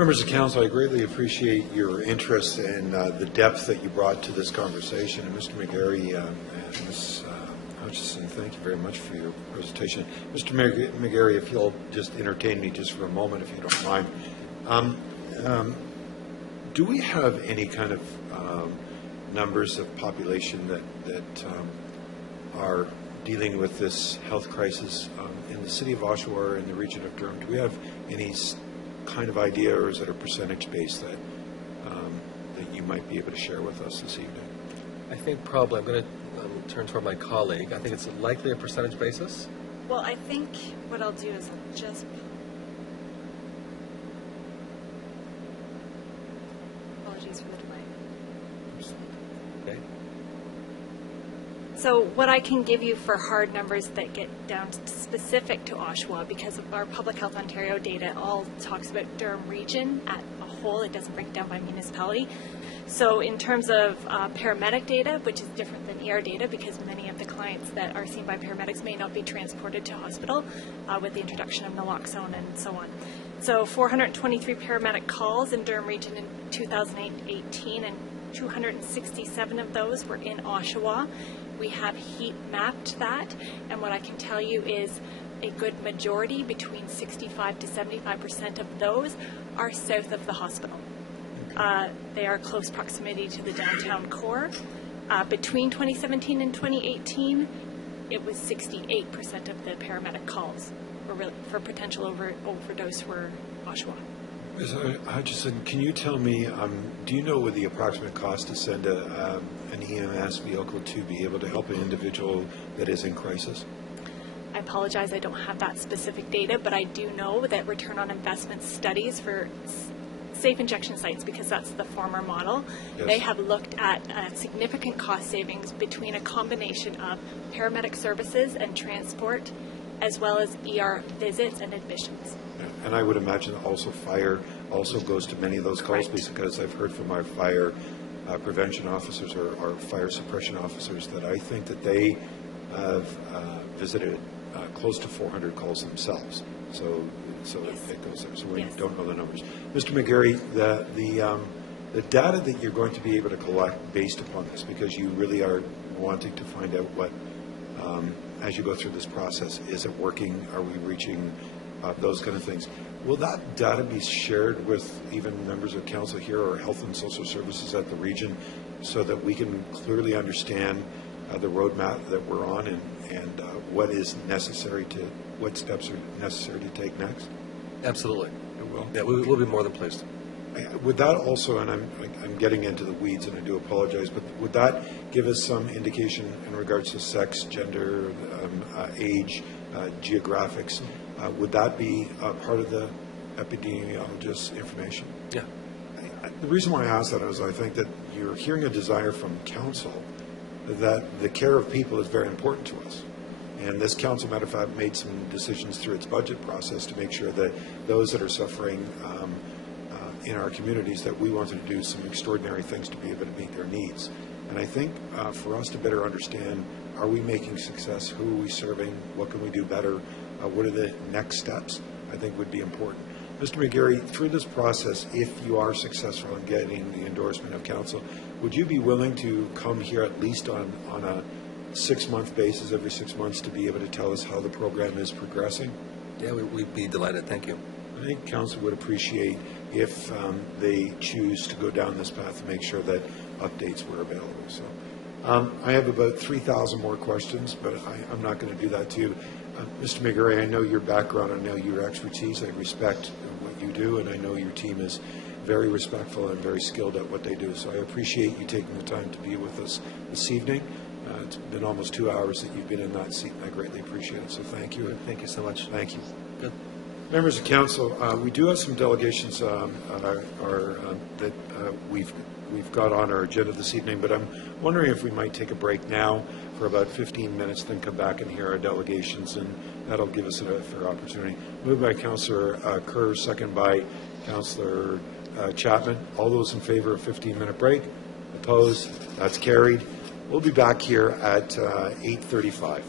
Members of Council, I greatly appreciate your interest and the depth that you brought to this conversation. And Mr. McGarry and Ms. Hutchison, thank you very much for your presentation. Mr. McGarry, if you'll just entertain me just for a moment, if you don't mind. Do we have any kind of numbers of population that are dealing with this health crisis in the city of Oshawa or in the region of Durham? Do we have any kind of idea, or is it a percentage base that you might be able to share with us this evening? I think probably, I'm going to turn toward my colleague. I think it's likely a percentage basis. Well, I think what I'll do is I'll just... Apologies for the delay. Okay. So what I can give you for hard numbers that get down to specific to Oshawa, because of our Public Health Ontario data, all talks about Durham region at a whole. It doesn't break down by municipality. So in terms of paramedic data, which is different than ER data, because many of the clients that are seen by paramedics may not be transported to hospital with the introduction of naloxone and so on. So 423 paramedic calls in Durham region in 2018, and 267 of those were in Oshawa. We have heat mapped that, and what I can tell you is a good majority, between 65 to 75% of those, are south of the hospital. They are close proximity to the downtown core. Between 2017 and 2018, it was 68% of the paramedic calls for potential overdose were Oshawa. Ms. Hutchison, can you tell me, do you know what the approximate cost to send an EMS vehicle to be able to help an individual that is in crisis? I apologize, I don't have that specific data, but I do know that return on investment studies for safe injection sites, because that's the former model, yes, they have looked at significant cost savings between a combination of paramedic services and transport, as well as ER visits and admissions. And I would imagine also fire also goes to many of those calls. Correct. Because I've heard from our fire prevention officers or our fire suppression officers that I think that they have visited close to 400 calls themselves. So yes, it goes there. So we yes, don't know the numbers. Mr. McGarry, the data that you're going to be able to collect based upon this, because you really are wanting to find out what, as you go through this process, is it working? Are we reaching those kind of things? Will that data be shared with even members of council here or health and social services at the region, so that we can clearly understand the roadmap that we're on and what is necessary to, what steps are necessary to take next? Absolutely. It will? Yeah, we'll be more than pleased. Would that also, and I'm getting into the weeds and I do apologize, but would that give us some indication in regards to sex, gender, age, geographics? Would that be part of the epidemiologist's information? Yeah. The reason why I ask that is I think that you're hearing a desire from council that the care of people is very important to us. And this council, matter of fact, made some decisions through its budget process to make sure that those that are suffering in our communities, that we wanted to do some extraordinary things to be able to meet their needs. And I think for us to better understand, are we making success? Who are we serving? What can we do better? What are the next steps? I think would be important. Mr. McGarry, through this process, if you are successful in getting the endorsement of council, would you be willing to come here at least on a 6-month basis, every 6 months, to be able to tell us how the program is progressing? Yeah, we'd be delighted. Thank you. I think council would appreciate if they choose to go down this path to make sure that updates were available. So I have about 3,000 more questions, but I'm not going to do that to you. Mr. McGarry, I know your background, I know your expertise, I respect what you do, and I know your team is very respectful and very skilled at what they do. So I appreciate you taking the time to be with us this evening. It's been almost 2 hours that you've been in that seat, and I greatly appreciate it. So thank you. Thank you so much. Thank you. Good. Members of council, we do have some delegations that we've got on our agenda this evening, but I'm wondering if we might take a break now for about 15 minutes, then come back and hear our delegations, and that'll give us a fair opportunity. Moved by Councillor Kerr, second by Councillor Chapman. All those in favor of 15-minute break? Opposed? That's carried. We'll be back here at 8:35.